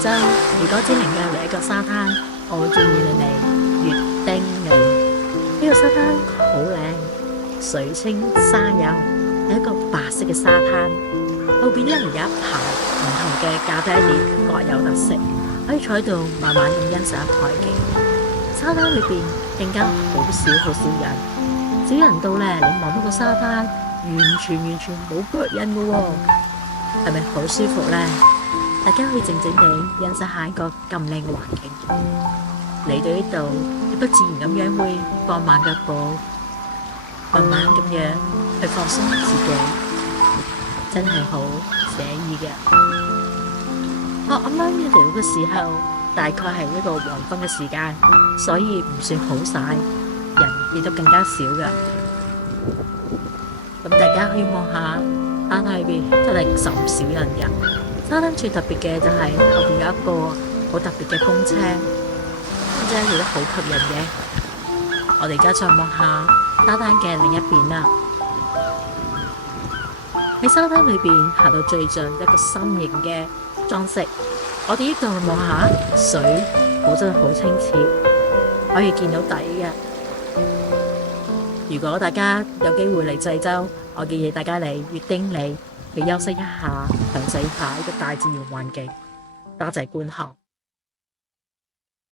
州，如果只能夠嚟一個沙灘，我會建議你嚟月丁里。呢個沙灘好靚，水清沙幼，係一個白色嘅沙灘。後邊咧有一排唔同嘅咖啡店，各有特色，可以坐喺度慢慢咁欣賞海景。沙灘裏邊更加好少人，少人到咧，你望到個沙灘完全冇腳印嘅喎，係咪好舒服咧？大家可以靜靜地欣賞下一個咁靚嘅環境。嚟到呢度，你不自然咁樣會放慢腳步，慢慢咁樣去放鬆自己，真係好寫意嘅。我啱啱嚟到嘅時候，大概係一個黃昏嘅時間，所以唔算好曬，人亦都更加少嘅。咁大家可以望下沙灘裏邊真係甚少人嘅。沙灘最特別嘅就係後邊有一個好特別嘅風車，風車亦都好吸引嘅。我哋而家再望下沙灘嘅另一邊啦。喺沙灘裏邊行到最盡一個心形嘅裝飾，我哋呢度望下水，真係好清澈，可以見到底嘅。如果大家有機會嚟濟州，我建議大家嚟月丁里去休息一下，享受一下呢個大自然環境。多謝觀看。